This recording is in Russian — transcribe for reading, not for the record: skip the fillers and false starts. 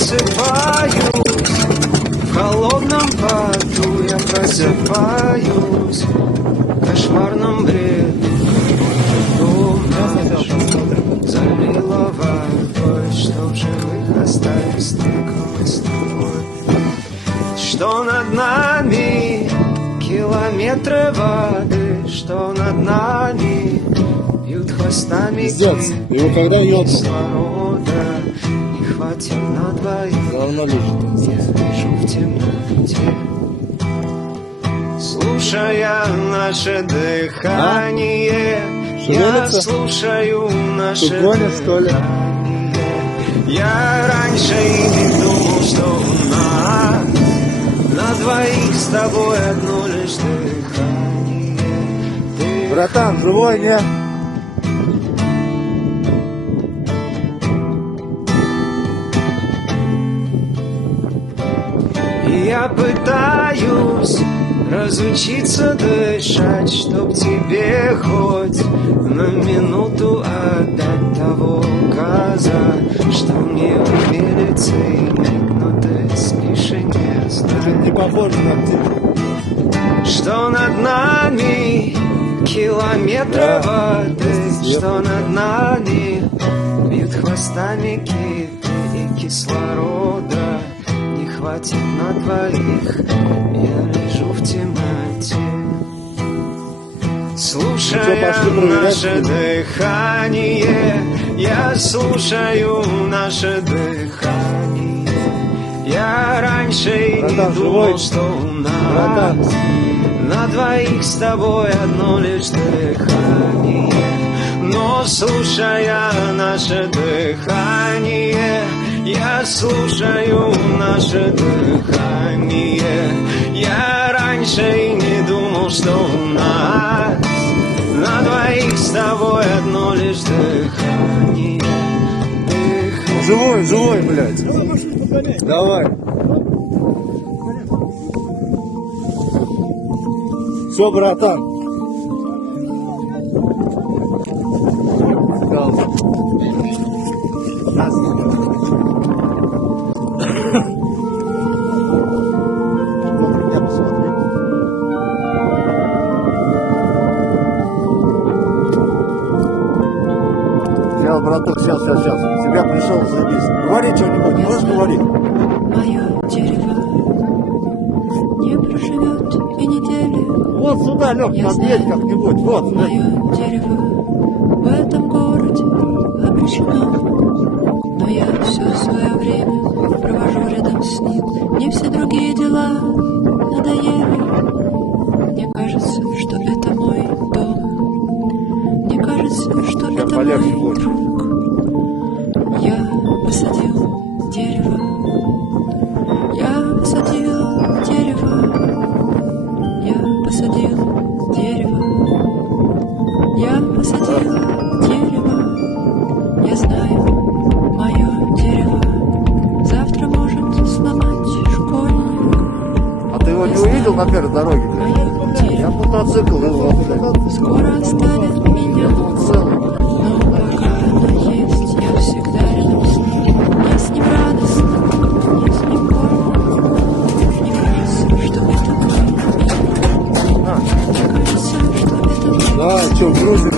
просыпаюсь, в холодном поту я просыпаюсь, в кошмарном бреду. Дом наш залила водой, что в живых остались только мы с тобой. Что над нами километры воды, что над нами бьют хвостами Пиздец, его когда ёбнул? кислорода, не хватит на двоих. Давно лежит. Я лежу в темноте, слушая наше дыхание. Я Шевелится? слушаю наше Ты гонишь, что ли? дыхание. Я раньше и не думал, что у нас на двоих с тобой одно лишь дыхание. Братан, живой, не? И я пытаюсь разучиться дышать, чтоб тебе хоть на минуту отдать того газа, что мне умелится и миг, но ты спишь и не знаешь, Не похоже на птицу. что над нами километры воды, что над нами бьют хвостами киты и кислорода не хватит на двоих. Я лежу в темноте, слушая наше дыхание. Я слушаю наше дыхание. Я раньше и не Братан, думал, живой? что у нас Братан. на двоих с тобой одно лишь дыхание. Но слушая наше дыхание, я слушаю наше дыхание. Я раньше и не думал, что у нас на двоих с тобой одно лишь дыхание. Живой, живой, блядь. Давай. Все, братан. Сейчас, браток, сейчас. Тебя пришел заебись. Говори что-нибудь, можешь говорить? Мое дерево не проживет и недели. Вот сюда, Лёг, Я подъедь знаю, как-нибудь. Вот. мое дерево в этом городе обречено. Но я все свое время провожу рядом с ним. Мне все другие дела надоели. Мне кажется, что это мой дом. Мне кажется, что это полегче мой будет. друг. Я посадил дерево. Я посадил дерево. Я посадил дерево. Я посадил дерево. Я знаю, мое дерево завтра может сломать школьник. А ты его не увидел на первой дороге, блядь? Мое Я дерево мотоцикл его, блядь. скоро оставит меня. Он целый. Но пока она есть, я всегда рядом с ним. Мне с ним радостно, мне с ним больно. Мне кажется, что это мой мир. Мне кажется, что это мой Да, что, в Грузии